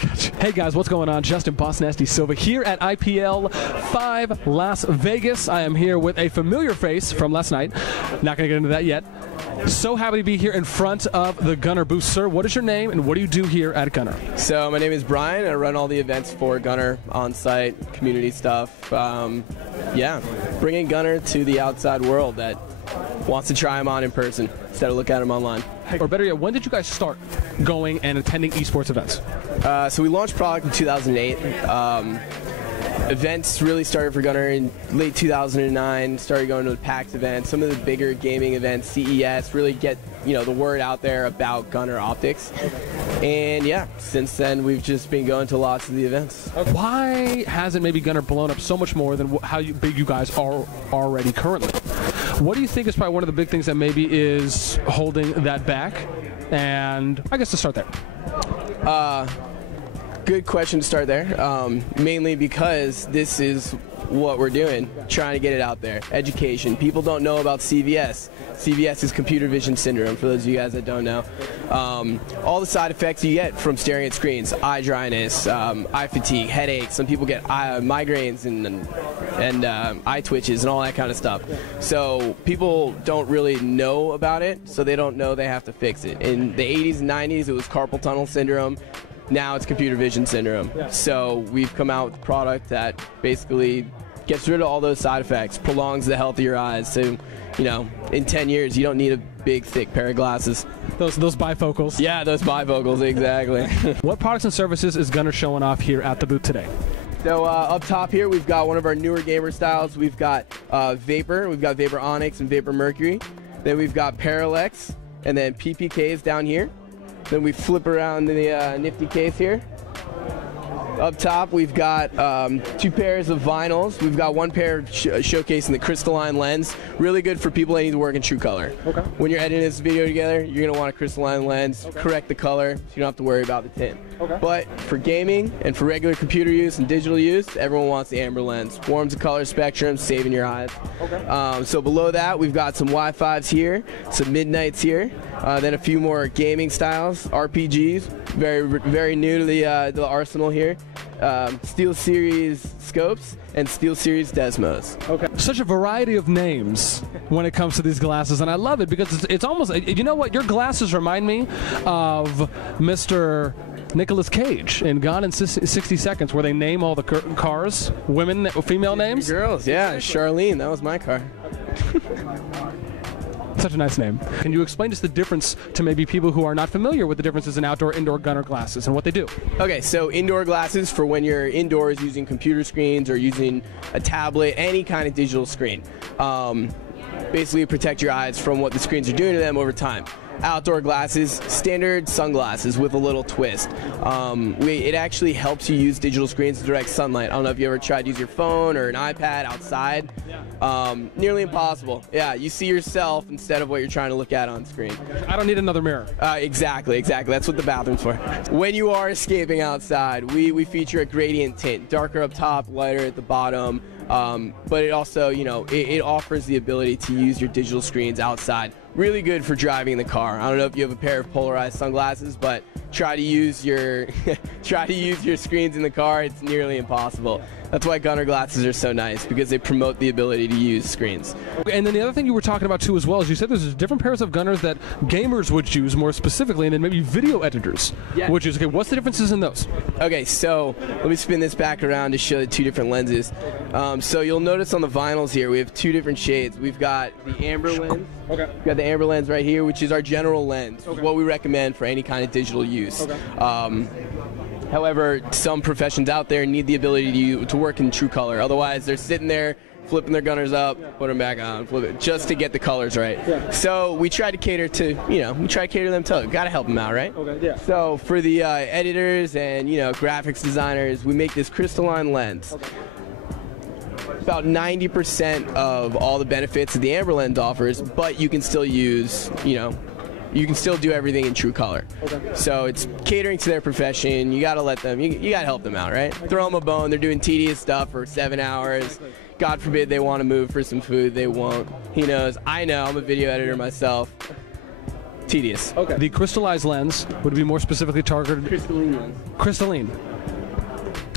Hey guys, what's going on? Justin BOSSNASTi Silva here at IPL5 Las Vegas. I am here with a familiar face from last night. Not going to get into that yet. So happy to be here in front of the Gunnar booth. Sir, what is your name and what do you do here at Gunnar? So my name is Bryan. I run all the events for Gunnar, on-site, community stuff. Yeah, bringing Gunnar to the outside world that wants to try them on in person instead of look at them online. Or better yet, when did you guys start going and attending esports events? So we launched product in 2008. Events really started for Gunnar in late 2009. Started going to the PAX events, some of the bigger gaming events, CES, really get the word out there about GUNNAROptiks. And yeah, since then we've just been going to lots of the events. Why hasn't maybe Gunnar blown up so much more than how big you guys are already currently? What do you think is probably one of the big things that maybe is holding that back? And I guess to start there. Good question to start there. Mainly because this is what we're doing, trying to get it out there. Education. People don't know about CVS. CVS is computer vision syndrome, for those of you guys that don't know. All the side effects you get from staring at screens, eye dryness, eye fatigue, headaches. Some people get migraines and eye twitches and all that kind of stuff. So people don't really know about it, so they don't know they have to fix it. In the 80s and 90s, it was carpal tunnel syndrome. Now it's computer vision syndrome. Yeah. So we've come out with a product that basically gets rid of all those side effects, prolongs the health of your eyes. So, in 10 years, you don't need a big, thick pair of glasses. Those bifocals. Yeah, those bifocals, exactly. What products and services is Gunnar showing off here at the booth today? So up top here, we've got one of our newer gamer styles. We've got Vapor. We've got Vapor Onyx and Vapor Mercury. Then we've got Parallax, and then PPKs down here. Then we flip around the nifty case here. Up top, we've got 2 pairs of vinyls. We've got 1 pair showcasing the Crystalline Lens. Really good for people that need to work in true color. Okay. When you're editing this video together, you're going to want a Crystalline Lens, correct the color, so you don't have to worry about the tint. Okay. But for gaming and for regular computer use and digital use, everyone wants the amber lens. Warms the color spectrum, saving your eyes. Okay. So below that, we've got some Wi-Fi's here, some Midnights here, then a few more gaming styles, RPGs, very new to the arsenal here. Steel Series scopes and Steel Series Desmos. Okay. Such a variety of names when it comes to these glasses, and I love it because it's almost, you know what, your glasses remind me of Mr. Nicolas Cage in Gone in 60 Seconds, where they name all the cars, female names. Girls, yeah, Charlene, that was my car. Such a nice name. Can you explain just the difference to maybe people who are not familiar with the differences in outdoor-indoor Gunnar glasses and what they do? Okay, so indoor glasses for when you're indoors using computer screens or using a tablet, any kind of digital screen. Basically protect your eyes from what the screens are doing to them over time. Outdoor glasses, standard sunglasses with a little twist. It actually helps you use digital screens to direct sunlight. I don't know if you ever tried to use your phone or an iPad outside. Nearly impossible. Yeah, you see yourself instead of what you're trying to look at on screen. I don't need another mirror. Exactly. That's what the bathroom's for. When you are escaping outside, we feature a gradient tint. Darker up top, lighter at the bottom. But it also, it offers the ability to use your digital screens outside. Really good for driving the car. I don't know if you have a pair of polarized sunglasses, but try to use your screens in the car. It's nearly impossible. That's why Gunnar glasses are so nice, because they promote the ability to use screens. And then the other thing you were talking about too as well is you said there's different pairs of Gunnars that gamers would use more specifically, and then maybe video editors would use. Okay, what's the differences in those? Okay, so let me spin this back around to show the 2 different lenses. So you'll notice on the vinyls here we have 2 different shades. We've got the amber lens. Okay. We've got the amber lens right here, which is our general lens, what we recommend for any kind of digital use. Okay. However, some professions out there need the ability to work in true color. Otherwise, they're sitting there flipping their Gunnars up, put them back on, flip it, just to get the colors right. Yeah. So we try to cater to, them to, gotta help them out, right? Okay, yeah. So for the editors and, graphics designers, we make this Crystalline Lens. Okay. About 90% of all the benefits that the amber lens offers, but you can still use, you can still do everything in true color. Okay. So it's catering to their profession. You gotta let them, you gotta help them out, right? Okay. Throw them a bone. They're doing tedious stuff for 7 hours. God forbid they want to move for some food. They won't. He knows. I know. I'm a video editor myself. tedious. Okay. The crystallized lens would be more specifically targeted. Crystalline lens. Crystalline.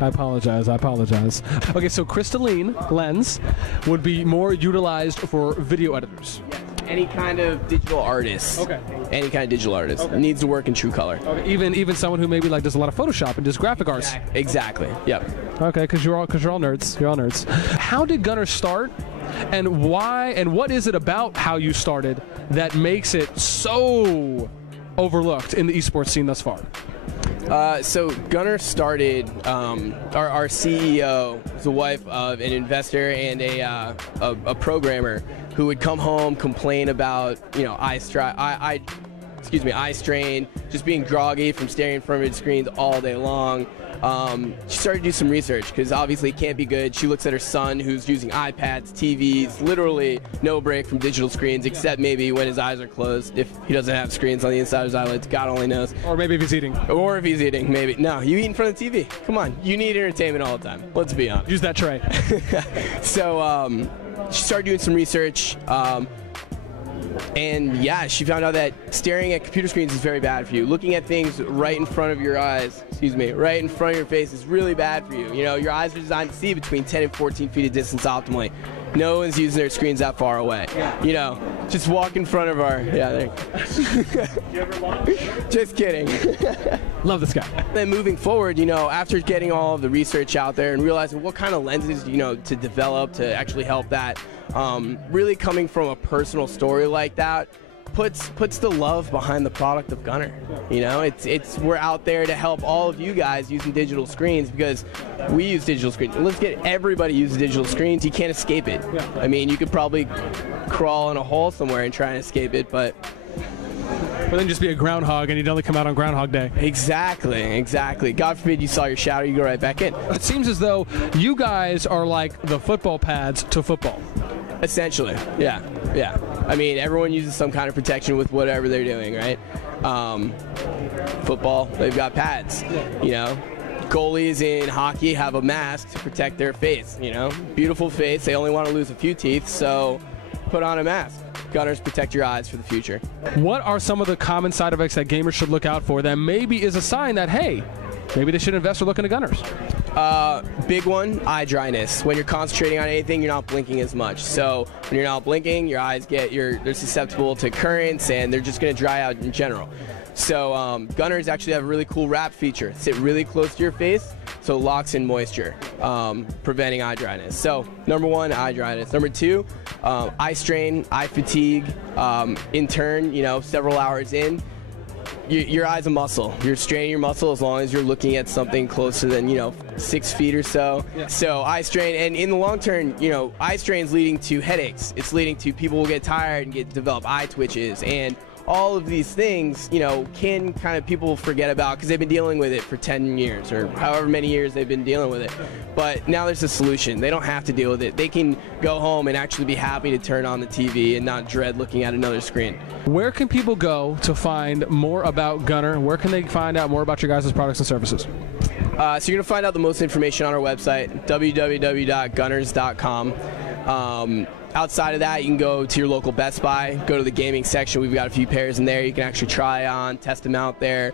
I apologize. Okay, so crystalline lens would be more utilized for video editors. Yes. Any kind of digital artist. Okay. Any kind of digital artist. Okay. Needs to work in true color. Okay. Even someone who maybe like does a lot of Photoshop and does graphic arts. Exactly. Yep. Okay, because you're all nerds. You're all nerds. How did Gunnar start, and why, and what is it about how you started that makes it so overlooked in the esports scene thus far? So Gunnar started, our CEO was the wife of an investor and a programmer who would come home, complain about, you know, eye strain, just being groggy from staring in front of the screens all day long. She started to do some research because obviously it can't be good. She looks at her son who's using iPads, TVs, literally no break from digital screens except maybe when his eyes are closed. If he doesn't have screens on the inside of his eyelids, God only knows. Or maybe if he's eating. Or if he's eating, maybe. No, you eat in front of the TV. Come on, you need entertainment all the time. Let's be honest. Use that tray. So she started doing some research. And yeah, she found out that staring at computer screens is very bad for you. Looking at things right in front of your eyes, right in front of your face is really bad for you. You know, your eyes are designed to see between 10 and 14 feet of distance optimally. No one's using their screens that far away. You know, just walk in front of our, yeah, there. You ever launch? Just kidding. Love this guy. Then moving forward, you know, after getting all of the research out there and realizing what kind of lenses, you know, to develop to actually help that, really coming from a personal story like that puts the love behind the product of Gunnar. You know, it's we're out there to help all of you guys using digital screens because we use digital screens. Let's get everybody using digital screens. You can't escape it. I mean, you could probably crawl in a hole somewhere and try and escape it, but then just be a groundhog and you'd only come out on Groundhog Day. Exactly. God forbid you saw your shadow, you go right back in. It seems as though you guys are like the football pads to football. Essentially, yeah. I mean, everyone uses some kind of protection with whatever they're doing, right? Football, they've got pads, you know. Goalies in hockey have a mask to protect their face, you know. Beautiful face, they only want to lose a few teeth, so put on a mask. Gunnars, protect your eyes for the future. What are some of the common side effects that gamers should look out for that maybe is a sign that, hey, maybe they should invest or look into Gunnars? Big one, eye dryness. When you're concentrating on anything, you're not blinking as much. So when you're not blinking, your eyes they're susceptible to currents and they're just going to dry out in general. So Gunnars actually have a really cool wrap feature. Sit really close to your face, so it locks in moisture, preventing eye dryness. So number one, eye dryness. Number two, eye strain, eye fatigue. In turn, you know, several hours in, your eye's a muscle. You're straining your muscle as long as you're looking at something closer than, you know, 6 feet or so. Yeah. So eye strain, and in the long term, you know, eye strain is leading to headaches. It's leading to people will get tired and develop eye twitches, and all of these things, you know, can kind of people forget about because they've been dealing with it for 10 years or however many years they've been dealing with it. But now there's a solution. They don't have to deal with it. They can go home and actually be happy to turn on the TV and not dread looking at another screen. Where can people go to find more about Gunnar? Where can they find out more about your guys' products and services? So you're going to find out the most information on our website, www.gunnars.com. Outside of that, you can go to your local Best Buy, go to the gaming section. We've got a few pairs in there. You can actually try on, test them out there.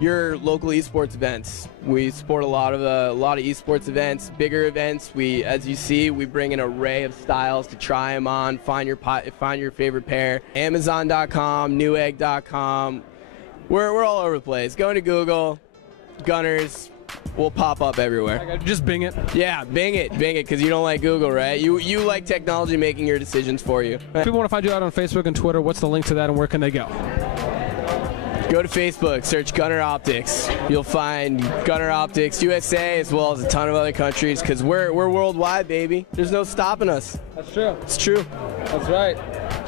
Your local esports events. We support a lot of esports events, bigger events. As you see, we bring an array of styles to try them on. Find your favorite pair. Amazon.com, Newegg.com. We're all over the place. Go into Google, Gunnars. We'll pop up everywhere. Just Bing it. Yeah, Bing it, because you don't like Google, right? You like technology making your decisions for you. If people want to find you out on Facebook and Twitter, what's the link to that and where can they go? Go to Facebook, search GUNNARoptiks. You'll find GUNNARoptiks USA as well as a ton of other countries because we're worldwide, baby. There's no stopping us. That's true. It's true. That's right.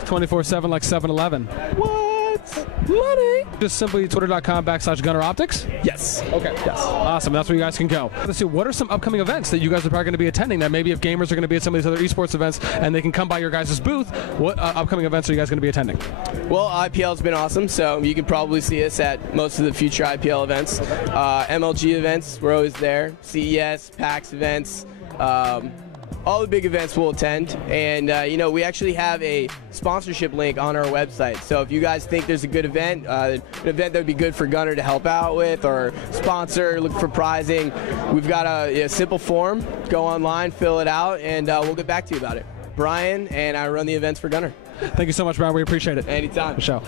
24/7 like 7-Eleven. What? Money. Just simply twitter.com/GUNNARoptiks? Yes. Okay. Yes. Awesome. That's where you guys can go. Let's see. What are some upcoming events that you guys are probably going to be attending that maybe if gamers are going to be at some of these other esports events and they can come by your guys' booth, what upcoming events are you guys going to be attending? Well, IPL's been awesome, so you can probably see us at most of the future IPL events. MLG events, we're always there. CES, PAX events. all the big events we'll attend, and you know, we actually have a sponsorship link on our website. So if you guys think there's a good event, an event that would be good for Gunnar to help out with or sponsor, look for prizing, we've got a simple form. Go online, fill it out, and we'll get back to you about it. Bryan, and I run the events for Gunnar. Thank you so much, Bryan. We appreciate it. Anytime. For sure.